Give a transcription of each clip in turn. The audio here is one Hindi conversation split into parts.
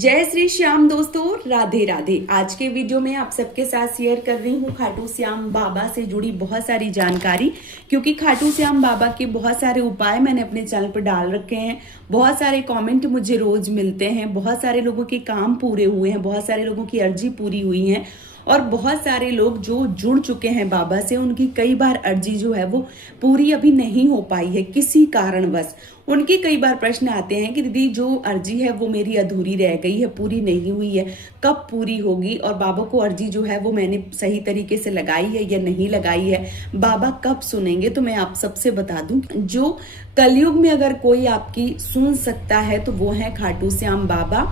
जय श्री श्याम दोस्तों, राधे राधे। आज के वीडियो में आप सबके साथ शेयर कर रही हूँ खाटू श्याम बाबा से जुड़ी बहुत सारी जानकारी, क्योंकि खाटू श्याम बाबा के बहुत सारे उपाय मैंने अपने चैनल पर डाल रखे हैं। बहुत सारे कमेंट मुझे रोज मिलते हैं, बहुत सारे लोगों के काम पूरे हुए हैं, बहुत सारे लोगों की अर्जी पूरी हुई है और बहुत सारे लोग जो जुड़ चुके हैं बाबा से, उनकी कई बार अर्जी जो है वो पूरी अभी नहीं हो पाई है किसी कारणवश। उनके कई बार प्रश्न आते हैं कि दीदी जो अर्जी है वो मेरी अधूरी रह गई है, पूरी नहीं हुई है, कब पूरी होगी, और बाबा को अर्जी जो है वो मैंने सही तरीके से लगाई है या नहीं लगाई है, बाबा कब सुनेंगे। तो मैं आप सबसे बता दूं, जो कलयुग में अगर कोई आपकी सुन सकता है तो वो है खाटू श्याम बाबा,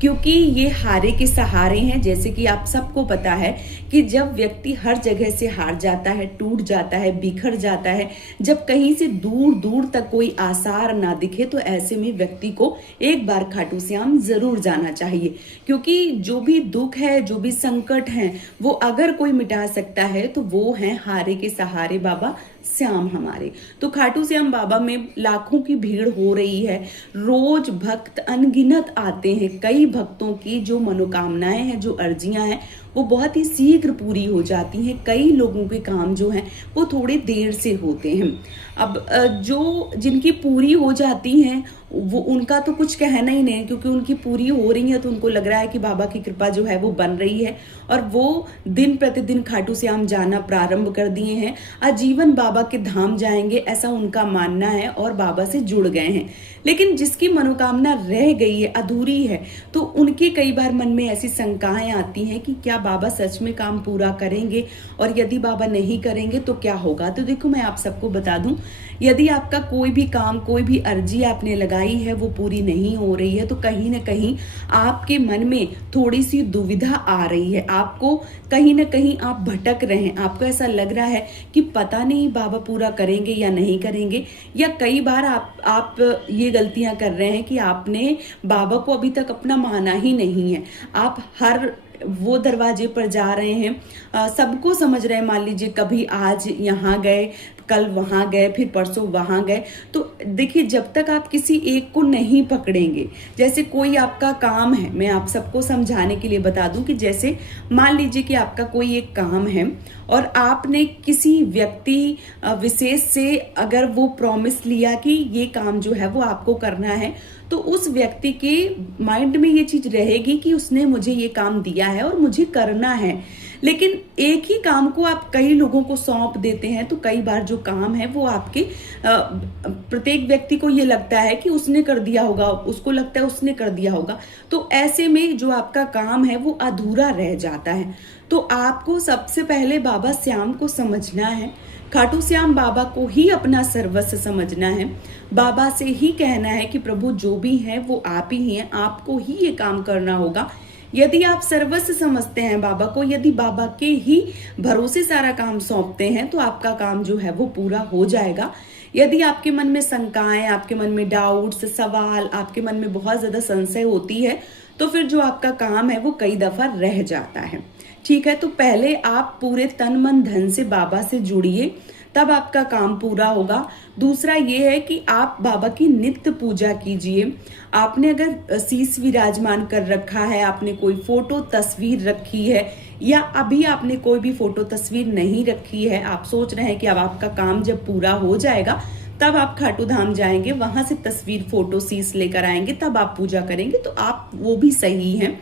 क्योंकि ये हारे के सहारे हैं। जैसे कि आप सबको पता है कि जब व्यक्ति हर जगह से हार जाता है, टूट जाता है, बिखर जाता है, जब कहीं से दूर दूर तक कोई आसार ना दिखे, तो ऐसे में व्यक्ति को एक बार खाटू श्याम जरूर जाना चाहिए। क्योंकि जो भी दुख है, जो भी संकट है, वो अगर कोई मिटा सकता है तो वो है हारे के सहारे बाबा श्याम हमारे। तो खाटू श्याम बाबा में लाखों की भीड़ हो रही है, रोज भक्त अनगिनत आते हैं। कई भक्तों की जो मनोकामनाएं हैं, जो अर्जियां हैं, वो बहुत ही शीघ्र पूरी हो जाती हैं। कई लोगों के काम जो हैं वो थोड़ी देर से होते हैं। अब जो जिनकी पूरी हो जाती हैं वो उनका तो कुछ कहना ही नहीं, क्योंकि उनकी पूरी हो रही है तो उनको लग रहा है कि बाबा की कृपा जो है वो बन रही है, और वो दिन प्रतिदिन खाटू श्याम जाना प्रारंभ कर दिए हैं। आजीवन बाबा के धाम जाएंगे, ऐसा उनका मानना है और बाबा से जुड़ गए हैं। लेकिन जिसकी मनोकामना रह गई है, अधूरी है, तो उनके कई बार मन में ऐसी शंकाएं आती हैं कि क्या बाबा सच में काम पूरा करेंगे, और यदि बाबा नहीं करेंगे तो क्या होगा। तो देखो, मैं आप सबको बता दूं, यदि आपका कोई भी काम, कोई भी अर्जी आपने लगाई है वो पूरी नहीं हो रही है, तो कहीं ना कहीं आपके मन में थोड़ी सी दुविधा आ रही है। आपको कहीं ना कहीं आप भटक रहे हैं, आपको ऐसा लग रहा है कि पता नहीं बाबा पूरा करेंगे या नहीं करेंगे। या कई बार आप ये गलतियां कर रहे हैं कि आपने बाबा को अभी तक अपना माना ही नहीं है। आप हर वो दरवाजे पर जा रहे हैं, सबको समझ रहे हैं। मान लीजिए कभी आज यहाँ गए, कल वहां गए, फिर परसों वहां गए। तो देखिए, जब तक आप किसी एक को नहीं पकड़ेंगे, जैसे कोई आपका काम है, मैं आप सबको समझाने के लिए बता दूं कि जैसे मान लीजिए कि आपका कोई एक काम है और आपने किसी व्यक्ति विशेष से अगर वो प्रॉमिस लिया कि ये काम जो है वो आपको करना है, तो उस व्यक्ति के माइंड में ये चीज रहेगी कि उसने मुझे ये काम दिया है और मुझे करना है। लेकिन एक ही काम को आप कई लोगों को सौंप देते हैं, तो कई बार जो काम है वो आपके प्रत्येक व्यक्ति को ये लगता है कि उसने कर दिया होगा, उसको लगता है उसने कर दिया होगा। तो ऐसे में जो आपका काम है वो अधूरा रह जाता है। तो आपको सबसे पहले बाबा श्याम को समझना है, खाटू श्याम बाबा को ही अपना सर्वस्व समझना है। बाबा से ही कहना है कि प्रभु जो भी है वो आप ही हैं, आपको ही ये काम करना होगा। यदि आप सर्वस्व समझते हैं बाबा को, यदि बाबा के ही भरोसे सारा काम सौंपते हैं, तो आपका काम जो है वो पूरा हो जाएगा। यदि आपके मन में शंकाएं, आपके मन में डाउट्स, सवाल, आपके मन में बहुत ज्यादा संशय होती है, तो फिर जो आपका काम है वो कई दफा रह जाता है। ठीक है, तो पहले आप पूरे तन मन धन से बाबा से जुड़िए, तब आपका काम पूरा होगा। दूसरा ये है कि आप बाबा की नित्य पूजा कीजिए। आपने अगर शीश विराजमान कर रखा है, आपने कोई फोटो तस्वीर रखी है, या अभी आपने कोई भी फोटो तस्वीर नहीं रखी है, आप सोच रहे हैं कि अब आपका काम जब पूरा हो जाएगा तब आप खाटू धाम जाएंगे, वहां से तस्वीर, फोटो, शीश लेकर आएंगे, तब आप पूजा करेंगे, तो आप वो भी सही है।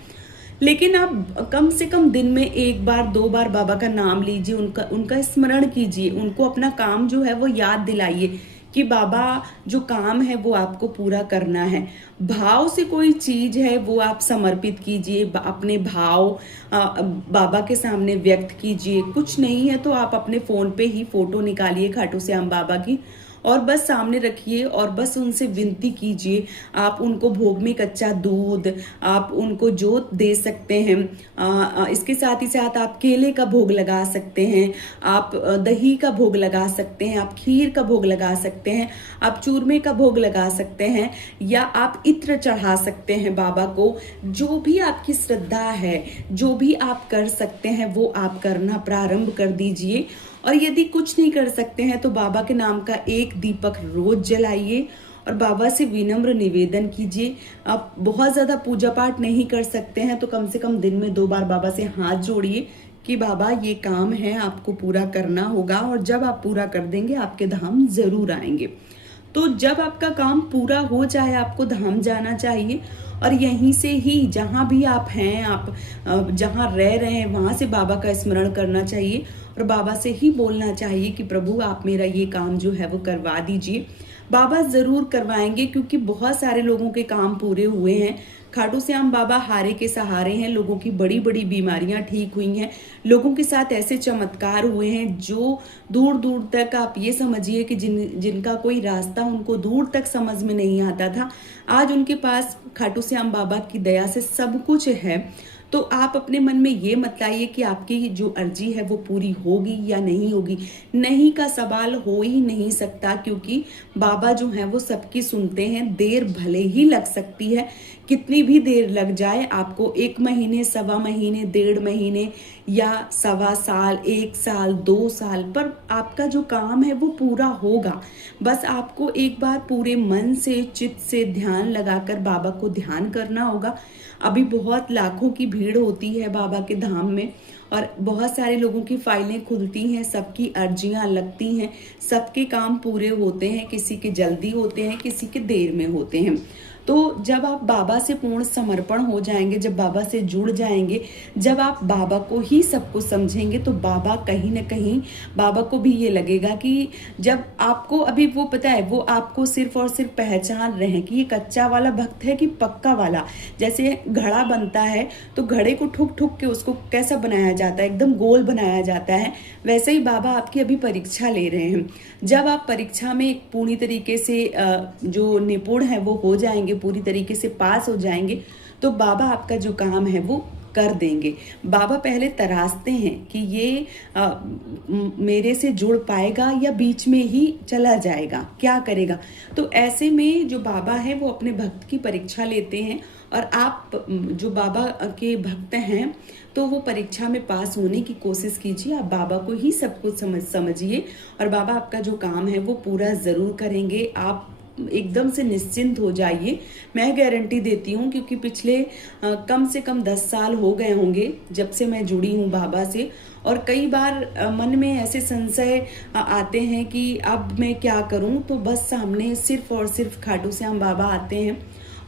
लेकिन आप कम से कम दिन में एक बार, दो बार बाबा का नाम लीजिए, उनका स्मरण कीजिए, उनको अपना काम जो है वो याद दिलाइए कि बाबा जो काम है वो आपको पूरा करना है। भाव से कोई चीज है वो आप समर्पित कीजिए, अपने भाव बाबा के सामने व्यक्त कीजिए। कुछ नहीं है तो आप अपने फोन पे ही फोटो निकालिए खाटू श्याम बाबा की, और बस सामने रखिए और बस उनसे विनती कीजिए। आप उनको भोग में कच्चा दूध, आप उनको जोत दे सकते हैं। इसके साथ ही साथ आप केले का भोग लगा सकते हैं, आप दही का भोग लगा सकते हैं, आप खीर का भोग लगा सकते हैं, आप चूरमे का भोग लगा सकते हैं, या आप इत्र चढ़ा सकते हैं बाबा को। जो भी आपकी श्रद्धा है, जो भी आप कर सकते हैं वो आप करना प्रारंभ कर दीजिए। और यदि कुछ नहीं कर सकते हैं तो बाबा के नाम का एक दीपक रोज जलाइए और बाबा से विनम्र निवेदन कीजिए। आप बहुत ज़्यादा पूजा पाठ नहीं कर सकते हैं तो कम से कम दिन में 2 बार बाबा से हाथ जोड़िए कि बाबा ये काम है आपको पूरा करना होगा, और जब आप पूरा कर देंगे आपके धाम जरूर आएंगे। तो जब आपका काम पूरा हो जाए आपको धाम जाना चाहिए, और यहीं से ही जहाँ भी आप हैं, आप जहाँ रह रहे हैं वहाँ से बाबा का स्मरण करना चाहिए और बाबा से ही बोलना चाहिए कि प्रभु आप मेरा ये काम जो है वो करवा दीजिए। बाबा जरूर करवाएंगे क्योंकि बहुत सारे लोगों के काम पूरे हुए हैं। खाटू श्याम बाबा हारे के सहारे हैं, लोगों की बड़ी बड़ी बीमारियां ठीक हुई हैं, लोगों के साथ ऐसे चमत्कार हुए हैं जो दूर दूर तक, आप ये समझिए कि जिनका कोई रास्ता उनको दूर तक समझ में नहीं आता था, आज उनके पास खाटू श्याम बाबा की दया से सब कुछ है। तो आप अपने मन में ये मत लाइए कि आपकी जो अर्जी है वो पूरी होगी या नहीं होगी। नहीं का सवाल हो ही नहीं सकता, क्योंकि बाबा जो है वो सबकी सुनते हैं। देर भले ही लग सकती है, कितनी भी देर लग जाए, आपको 1 महीने, 1.25 महीने, 1.5 महीने या 1.25 साल, 1 साल, 2 साल, पर आपका जो काम है वो पूरा होगा। बस आपको एक बार पूरे मन से, चित्त से ध्यान लगाकर बाबा को ध्यान करना होगा। अभी बहुत लाखों की भीड़ होती है बाबा के धाम में और बहुत सारे लोगों की फाइलें खुलती हैं, सबकी अर्जियां लगती हैं, सबके काम पूरे होते हैं, किसी के जल्दी होते हैं, किसी के देर में होते हैं। तो जब आप बाबा से पूर्ण समर्पण हो जाएंगे, जब बाबा से जुड़ जाएंगे, जब आप बाबा को ही सब कुछ समझेंगे, तो बाबा कहीं ना कहीं, बाबा को भी ये लगेगा कि जब आपको, अभी वो पता है, वो आपको सिर्फ और सिर्फ पहचान रहे हैं कि ये कच्चा वाला भक्त है कि पक्का वाला। जैसे घड़ा बनता है तो घड़े को ठुक ठुक के उसको कैसा बनाया जाता है, एकदम गोल बनाया जाता है, वैसे ही बाबा आपकी अभी परीक्षा ले रहे हैं। जब आप परीक्षा में एक पूरी तरीके से जो निपुण है वो हो जाएंगे, पूरी तरीके से पास हो जाएंगे, तो बाबा आपका जो काम है वो कर देंगे। बाबा पहले तराशते हैं कि ये मेरे से जुड़ पाएगा या बीच में ही चला जाएगा, क्या करेगा। तो ऐसे में जो बाबा है वो अपने भक्त की परीक्षा लेते हैं, और आप जो बाबा के भक्त हैं तो वो परीक्षा में पास होने की कोशिश कीजिए। आप बाबा को ही सब कुछ समझिए और बाबा आपका जो काम है वो पूरा जरूर करेंगे। आप एकदम से निश्चिंत हो जाइए, मैं गारंटी देती हूँ, क्योंकि पिछले कम से कम 10 साल हो गए होंगे जब से मैं जुड़ी हूँ बाबा से, और कई बार मन में ऐसे संशय आते हैं कि अब मैं क्या करूँ, तो बस सामने सिर्फ और सिर्फ खाटू श्याम बाबा आते हैं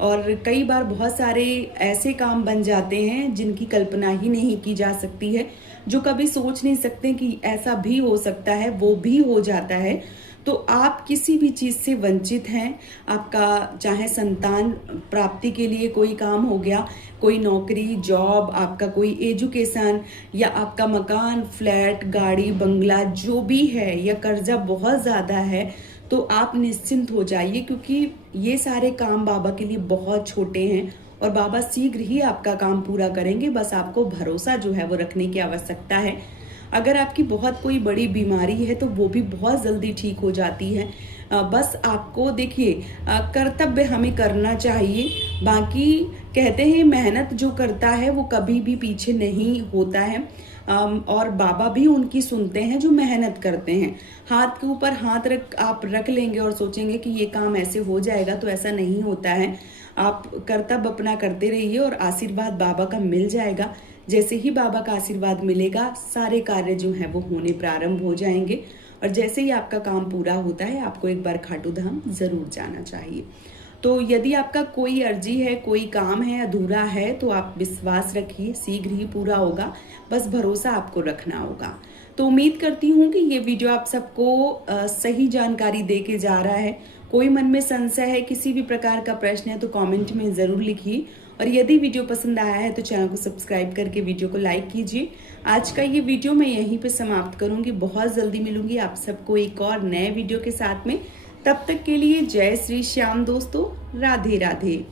और कई बार बहुत सारे ऐसे काम बन जाते हैं जिनकी कल्पना ही नहीं की जा सकती है, जो कभी सोच नहीं सकते कि ऐसा भी हो सकता है, वो भी हो जाता है। तो आप किसी भी चीज़ से वंचित हैं, आपका चाहे संतान प्राप्ति के लिए कोई काम हो गया, कोई नौकरी, जॉब, आपका कोई एजुकेशन, या आपका मकान, फ्लैट, गाड़ी, बंगला जो भी है, या कर्जा बहुत ज़्यादा है, तो आप निश्चिंत हो जाइए, क्योंकि ये सारे काम बाबा के लिए बहुत छोटे हैं और बाबा शीघ्र ही आपका काम पूरा करेंगे। बस आपको भरोसा जो है वो रखने की आवश्यकता है। अगर आपकी बहुत कोई बड़ी बीमारी है तो वो भी बहुत जल्दी ठीक हो जाती है। बस आपको देखिए, कर्तव्य हमें करना चाहिए। बाकी कहते हैं मेहनत जो करता है वो कभी भी पीछे नहीं होता है, और बाबा भी उनकी सुनते हैं जो मेहनत करते हैं। हाथ के ऊपर हाथ आप रख लेंगे और सोचेंगे कि ये काम ऐसे हो जाएगा, तो ऐसा नहीं होता है। आप कर्तव्य अपना करते रहिए और आशीर्वाद बाबा का मिल जाएगा। जैसे ही बाबा का आशीर्वाद मिलेगा, सारे कार्य जो है वो होने प्रारंभ हो जाएंगे, और जैसे ही आपका काम पूरा होता है आपको एक बार खाटू धाम जरूर जाना चाहिए। तो यदि आपका कोई अर्जी है, कोई काम है अधूरा है, तो आप विश्वास रखिए, शीघ्र ही पूरा होगा। बस भरोसा आपको रखना होगा। तो उम्मीद करती हूँ कि ये वीडियो आप सबको सही जानकारी दे के जा रहा है। कोई मन में संशय है, किसी भी प्रकार का प्रश्न है, तो कमेंट में जरूर लिखिए, और यदि वीडियो पसंद आया है तो चैनल को सब्सक्राइब करके वीडियो को लाइक कीजिए। आज का ये वीडियो मैं यहीं पे समाप्त करूंगी। बहुत जल्दी मिलूंगी आप सबको एक और नए वीडियो के साथ में। तब तक के लिए जय श्री श्याम दोस्तों, राधे राधे।